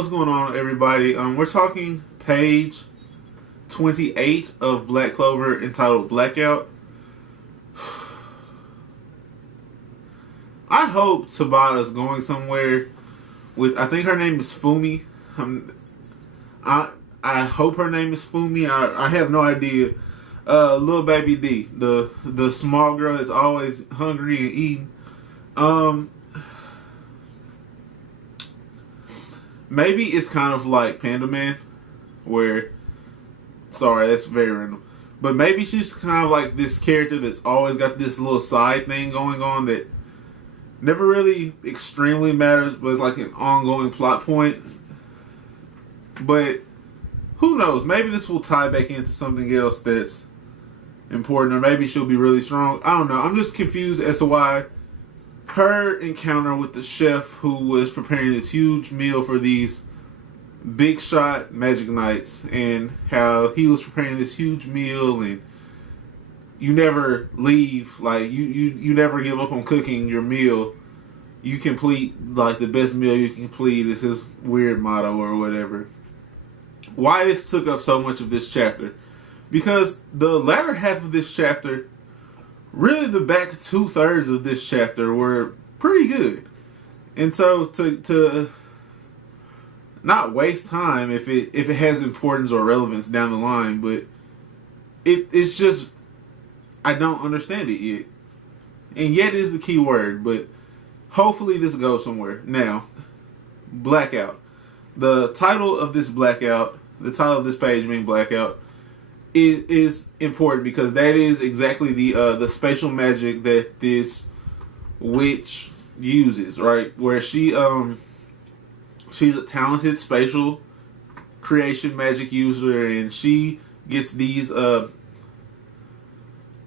what's going on, everybody? We're talking page 28 of Black Clover entitled Blackout. I hope Tabata's going somewhere with, I think her name is Fumi. I hope her name is Fumi. I have no idea. Little baby D, the small girl that's always hungry and eating. Maybe it's kind of like Panda Man, where, sorry, that's very random, but maybe she's kind of like this character that's always got this little side thing going on that never really extremely matters, but it's like an ongoing plot point. But who knows? Maybe this will tie back into something else that's important, or maybe she'll be really strong. I don't know. I'm just confused as to why her encounter with the chef who was preparing this huge meal for these big shot Magic Knights, and how he was preparing this huge meal, and you never leave, like you never give up on cooking your meal. You complete like the best meal you can complete is his weird motto or whatever. Why this took up so much of this chapter? Because the latter half of this chapter, really the back 2/3 of this chapter were pretty good. And so to not waste time if it has importance or relevance down the line, but it's just, I don't understand it yet. And yet is the key word, but hopefully this goes somewhere. Now, Blackout. The title of this Blackout, the title of this page being Blackout, is important because that is exactly the spatial magic that this witch uses, right? Where she's a talented spatial creation magic user, and she gets these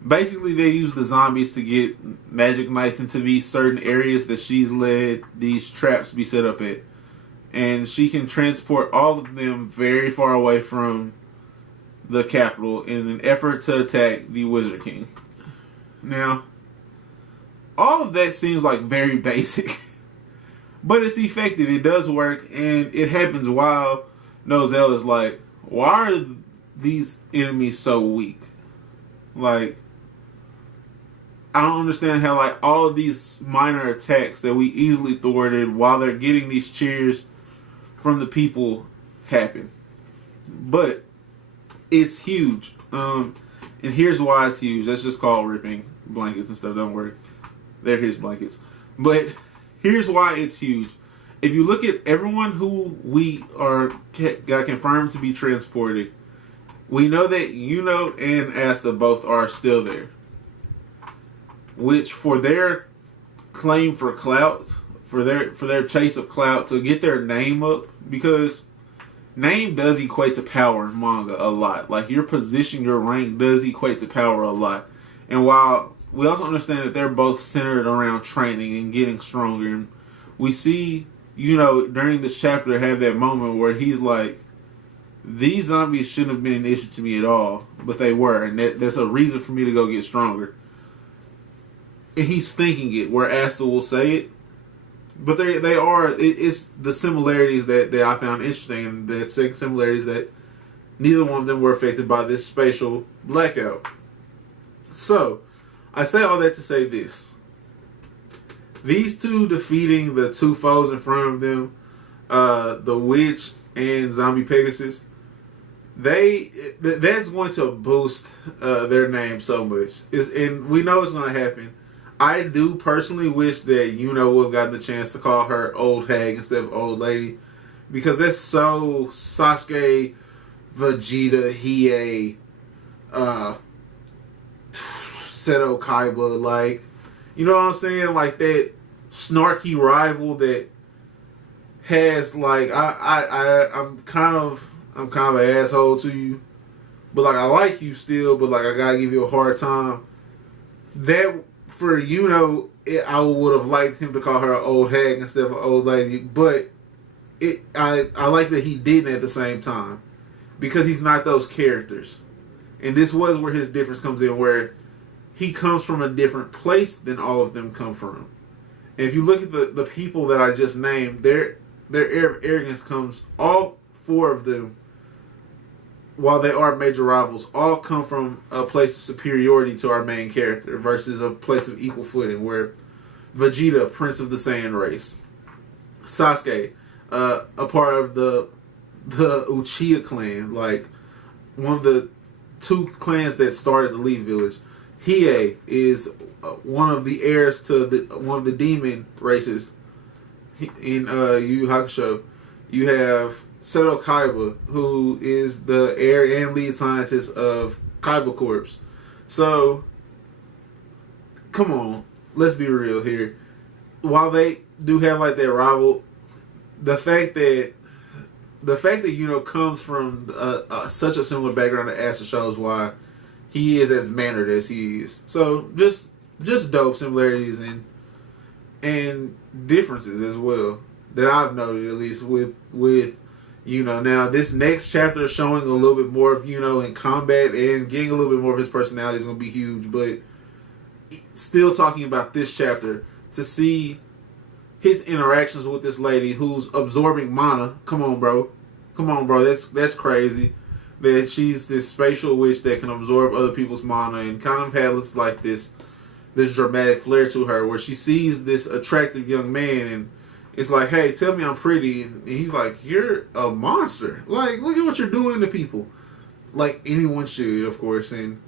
basically they use the zombies to get Magic Knights into these certain areas that she's let these traps be set up at, and she can transport all of them very far away from the capital in an effort to attack the Wizard King. Now, all of that seems like very basic, but it's effective. It does work, and it happens while Nozel is like, why are these enemies so weak? Like, I don't understand how like all of these minor attacks that we easily thwarted while they're getting these cheers from the people happen. But it's huge. And here's why it's huge. That's just called ripping blankets and stuff. Don't worry. They're his blankets. But here's why it's huge. If you look at everyone who we got confirmed to be transported, we know that Yuno and Asta both are still there. Which, for their claim for clout, for their chase of clout, to get their name up, because name does equate to power in manga a lot. Like, your position, your rank does equate to power a lot. And while we also understand that they're both centered around training and getting stronger, and we see, during this chapter have that moment where he's like, these zombies shouldn't have been an issue to me at all, but they were, and that's a reason for me to go get stronger. And he's thinking it, where Asta will say it. But they are, it's the similarities that I found interesting, and the similarities that neither one of them were affected by this spatial blackout. So, I say all that to say this. These two defeating the two foes in front of them, the witch and Zombie Pegasus, that's going to boost their name so much. And we know it's going to happen. I do personally wish that Yuno would have gotten the chance to call her old hag instead of old lady, because that's so Sasuke, Vegeta, Hiei, Seto Kaiba, like, you know what I'm saying? Like that snarky rival that has like I'm kind of an asshole to you, but like I like you still, but like I gotta give you a hard time. That, for I would have liked him to call her an old hag instead of an old lady, but I like that he didn't at the same time, because he's not those characters. And this was where his difference comes in, where he comes from a different place than all of them come from. And if you look at the people that I just named, their air of arrogance comes, all four of them, while they are major rivals, all come from a place of superiority to our main character versus a place of equal footing, where Vegeta, Prince of the Saiyan race, Sasuke, a part of the Uchiha clan, like one of the two clans that started the Leaf Village. Hiei is one of the heirs to one of the demon races in Yu Yu Hakusho. You have Seto Kaiba, who is the heir and lead scientist of Kaiba Corps. So, come on, let's be real here. While they do have like their rival, the fact that Yuno comes from such a similar background to Asta shows why he is as mannered as he is. So just dope similarities and differences as well that I've noted, at least with Yuno. Now this next chapter showing a little bit more of Yuno in combat and getting a little bit more of his personality is going to be huge. But still talking about this chapter, to see his interactions with this lady who's absorbing mana. Come on, bro. That's crazy. That she's this spatial witch that can absorb other people's mana, and kind of has like this dramatic flair to her, where she sees this attractive young man, and it's like, hey, tell me I'm pretty, and he's like, you're a monster. Like, look at what you're doing to people. Like anyone should, of course. And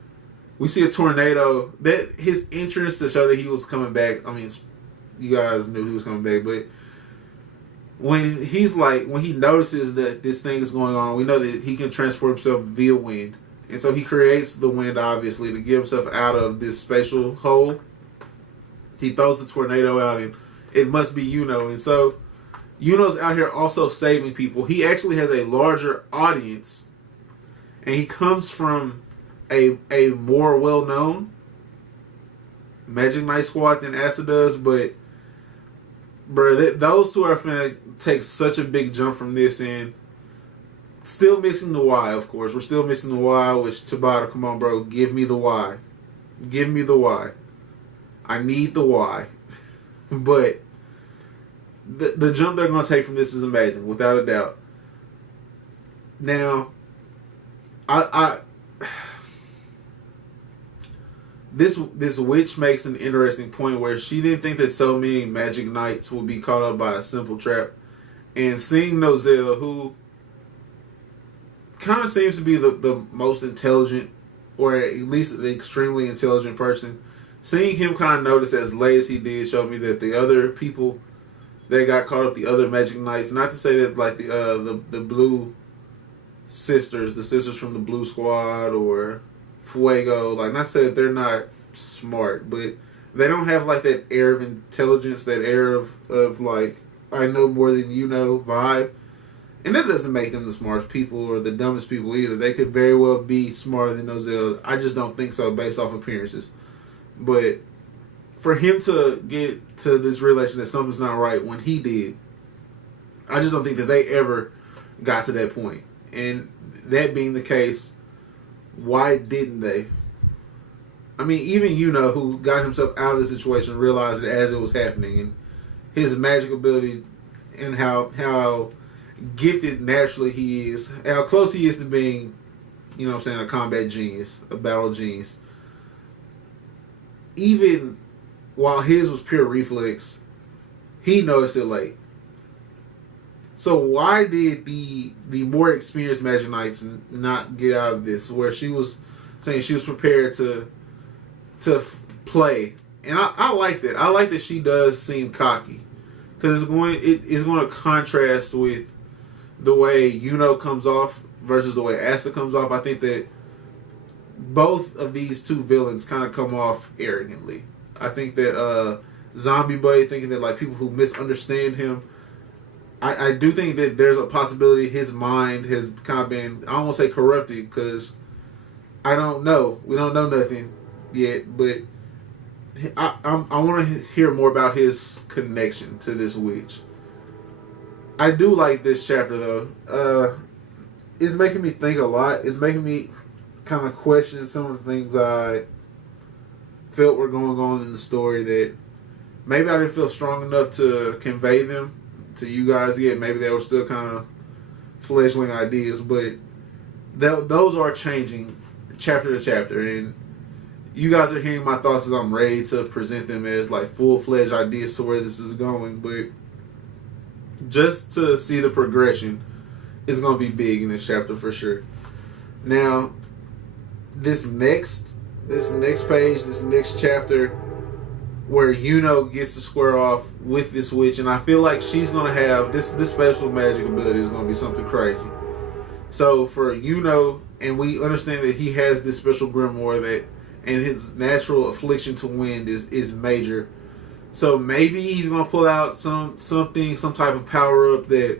we see a tornado. That his entrance to show that he was coming back. I mean, you guys knew he was coming back, but when he notices that this thing is going on, we know that he can transport himself via wind. And so he creates the wind, obviously, to get himself out of this spatial hole. He throws the tornado out, and it must be Yuno. And so Yuno's out here also saving people. He actually has a larger audience, and he comes from a more well-known Magic Knight squad than Asta does, but bro, those two are finna take such a big jump from this, and still missing the why, of course. We're still missing the why, which Tabata, come on, bro, give me the why. Give me the why. I need the why. But the jump they're going to take from this is amazing, without a doubt. Now, This witch makes an interesting point where she didn't think that so many Magic Knights would be caught up by a simple trap. And seeing Nozel, who kind of seems to be the most intelligent, or at least an extremely intelligent person, seeing him kind of notice as late as he did showed me that the other people that got caught up, the other Magic Knights, not to say that like the blue sisters, the sisters from the blue squad, or Fuego, like, not to say that they're not smart, but they don't have like that air of intelligence, that air of like, I know more than you know vibe. And that doesn't make them the smartest people or the dumbest people either. They could very well be smarter than those others. I just don't think so based off appearances. But for him to get to this realization that something's not right when he did, I just don't think that they ever got to that point. And that being the case, why didn't they? I mean, even Yuno, who got himself out of the situation, realized it as it was happening, and his magic ability and how gifted naturally he is, how close he is to being, you know what I'm saying, a combat genius, a battle genius. Even while his was pure reflex, he noticed it late. So why did the more experienced Magic Knights not get out of this, where she was saying she was prepared to play? And I like that. I like that she does seem cocky, because it is going to contrast with the way Yuno comes off versus the way Asta comes off. I think that both of these two villains kind of come off arrogantly. I think that Zombie Buddy, thinking that like people who misunderstand him, I do think that there's a possibility his mind has kind of been, I don't want to say corrupted, because I don't know. We don't know nothing yet, but I want to hear more about his connection to this witch. I do like this chapter, though. It's making me think a lot. It's making me kind of question some of the things I felt were going on in the story that maybe I didn't feel strong enough to convey them to you guys yet. Maybe they were still kind of fledgling ideas, but those are changing chapter to chapter, and you guys are hearing my thoughts as I'm ready to present them as like full-fledged ideas to where this is going. But just to see the progression is going to be big in this chapter for sure. Now, this next page, this next chapter, where Yuno gets to square off with this witch, and I feel like she's gonna have this special magic ability is gonna be something crazy. So for Yuno, and we understand that he has this special grimoire that, and his natural affliction to wind is major. So maybe he's gonna pull out some type of power up that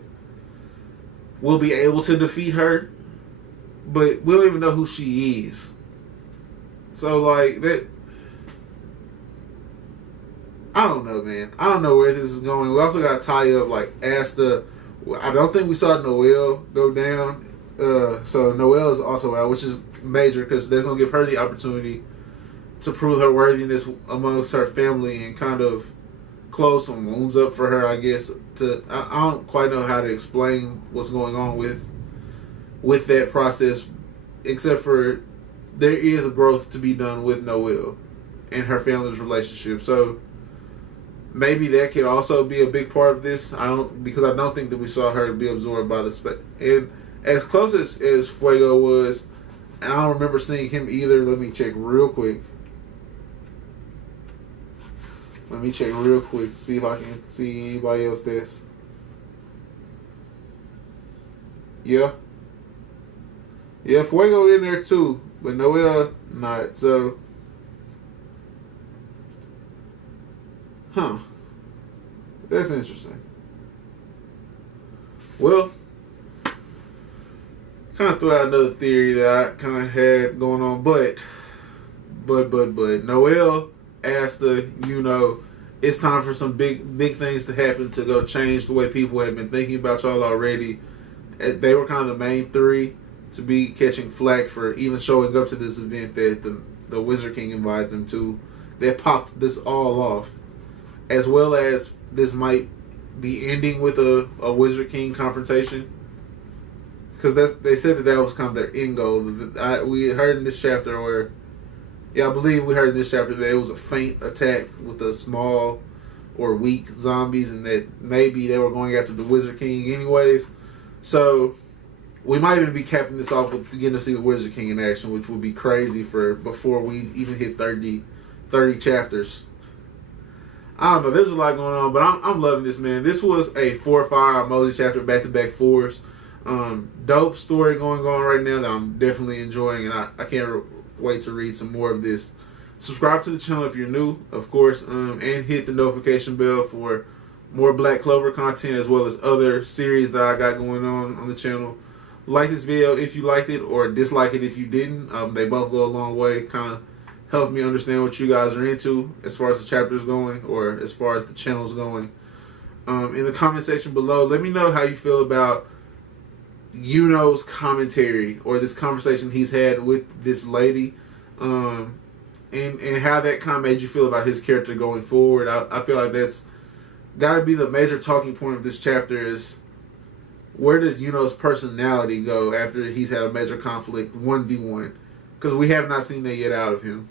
will be able to defeat her, but we don't even know who she is. So like that. I don't know, man. I don't know where this is going. We also got Taya of like Asta. I don't think we saw Noelle go down. So Noelle is also out, which is major because that's gonna give her the opportunity to prove her worthiness amongst her family and kind of close some wounds up for her, I guess. I don't quite know how to explain what's going on with that process, except for there is a growth to be done with Noelle and her family's relationship. So maybe that could also be a big part of this. Because I don't think that we saw her be absorbed by the space. And as close as Fuego was, and I don't remember seeing him either. Let me check real quick. To see if I can see anybody else that's. Yeah, Fuego in there too, but Noelle not. So, that's interesting. Well, kind of threw out another theory that I kind of had going on, but Noelle asked it's time for some big things to happen to go change the way people have been thinking about y'all already. They were kind of the main three to be catching flack for even showing up to this event that the Wizard King invited them to. That popped this all off, as well as this might be ending with a Wizard King confrontation, because they said that was kind of their end goal. We heard in this chapter where, I believe we heard in this chapter that it was a feint attack with the small or weak zombies, and that maybe they were going after the Wizard King anyways. So we might even be capping this off with getting to see the Wizard King in action, which would be crazy before we even hit 30 chapters. I don't know. There's a lot going on, but I'm loving this, man. This was a 4-5 emoji chapter, back-to-back 4s. Dope story going on right now that I'm definitely enjoying, and I can't wait to read some more of this. Subscribe to the channel if you're new, of course, and hit the notification bell for more Black Clover content, as well as other series that I got going on the channel. Like this video if you liked it, or dislike it if you didn't. They both go a long way. Kind of help me understand what you guys are into as far as the chapter's going, or as far as the channel's going. In the comment section below, let me know how you feel about Yuno's commentary, or this conversation he's had with this lady, and how that kind of made you feel about his character going forward. I feel like that's got to be the major talking point of this chapter, is where does Yuno's personality go after he's had a major conflict 1v1, because we have not seen that yet out of him.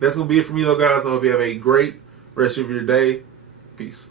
That's going to be it for me though, guys. I hope you have a great rest of your day. Peace.